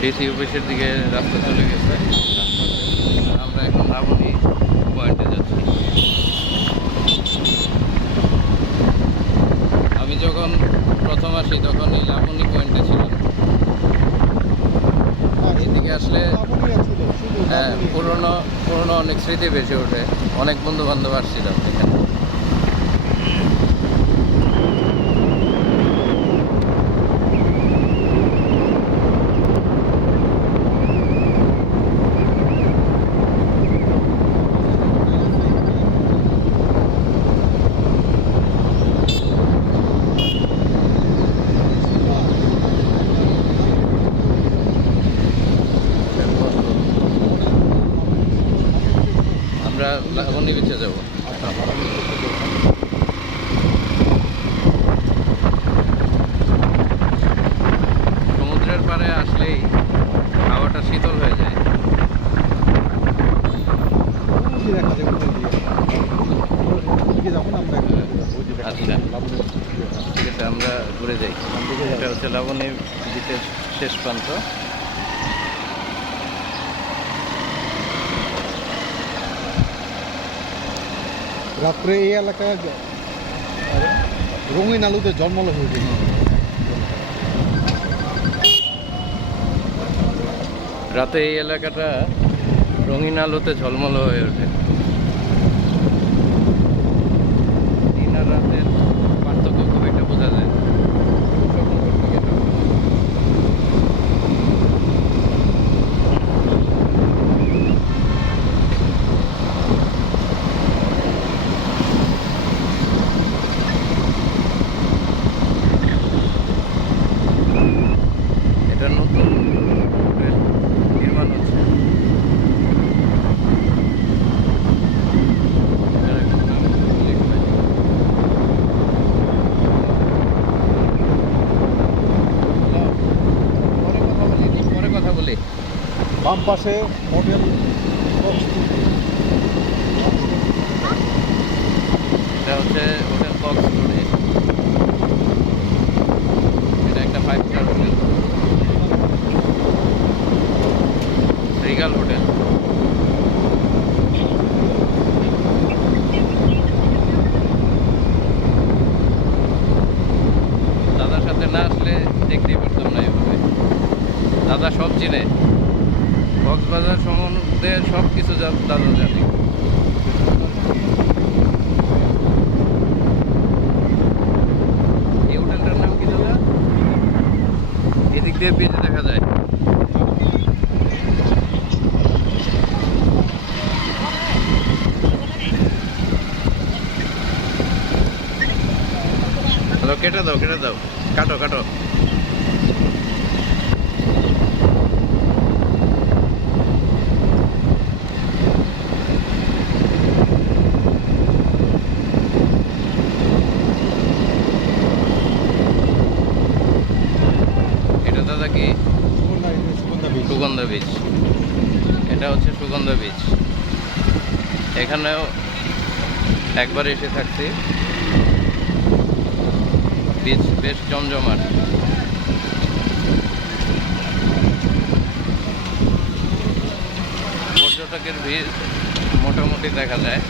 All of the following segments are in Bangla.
ডিসি অফিসের দিকে রাস্তা চলে গেছে। আমরা এখন লাবণী পয়েন্টে যাচ্ছি। আমি যখন প্রথম আসি তখন এই লাবণী পয়েন্টে ছিলাম। এইদিকে আসলে হ্যাঁ পুরনো অনেক স্মৃতি বেশি ওঠে। অনেক বন্ধু বান্ধব আসছিলাম এখানে। আমরা লাবণী বিচে যাব। সমুদ্রের পাড়ে আসলেই হাওয়াটা শীতল হয়ে যায়। আচ্ছা ঠিক আছে, আমরা ঘুরে যাই। এটা হচ্ছে লাবণী বিচের শেষ প্রান্ত। রাত্রে এই এলাকায় রঙিন আলুতে জন্মলো হয়েছে। রাতে এই এলাকাটা রঙিন আলোতে ঝলমল হয়ে ওঠে। দিন আর রাতের পার্থক্য খুব একটা বোঝা যায় না। এটা নতুন রেল নির্মাণ হচ্ছে। পরে কথা বলি। বাম পাশে হোটেল এটা হচ্ছে হোটেল কক্স রোডে। এটা একটা 5 স্টার হোটেল, রিগাল হোটেল। দাদার সাথে না আসলে দেখতেই পারতাম না এভাবে। দাদা সব চিনে, কক্সবাজার সম্বন্ধে সব কিছু দাদা জানে। এই হোটেলটার নাম কি দাদা? এদিক দিয়ে বেজে দেখা যায়। কেটে দাও কাটো এটা দাদা কি? সুগন্ধা বীচ। এটা হচ্ছে সুগন্ধা বীচ। এখানেও একবার এসে থাকছি। বীচ বেশ জমজমাট। পর্যটকের ভিড় মোটামুটি দেখা যায়,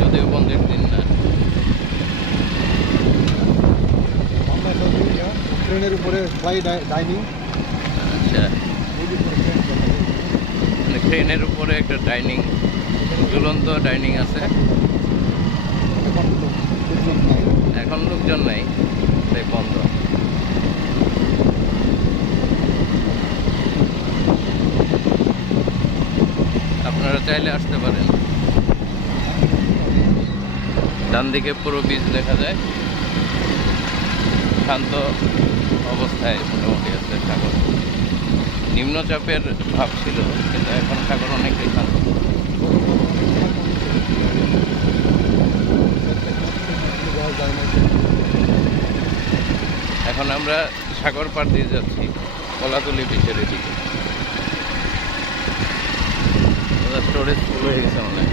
যদিও বন্ধের দিন না। ট্রেনের উপরে ডাইনিং। আচ্ছা, ট্রেনের উপরে একটা ডাইনিং, ঝুলন্ত ডাইনিং আছে। এখন লোকজন নাই, তাই বন্ধ। আপনারা চাইলে আসতে পারেন। ডান দিকে পুরো বীচ দেখা যায়। শান্ত অবস্থায় মোটামুটি আছে সাগর। নিম্নচাপের ভাব ছিল, কিন্তু এখন সাগর অনেকটাই শান্ত। এখন আমরা সাগর পার দিয়ে যাচ্ছি কলাতলি বিচের এদিকে। স্টোরেজ ফুল হয়ে গেছে মনে হয়।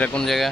এটা কোন জায়গা?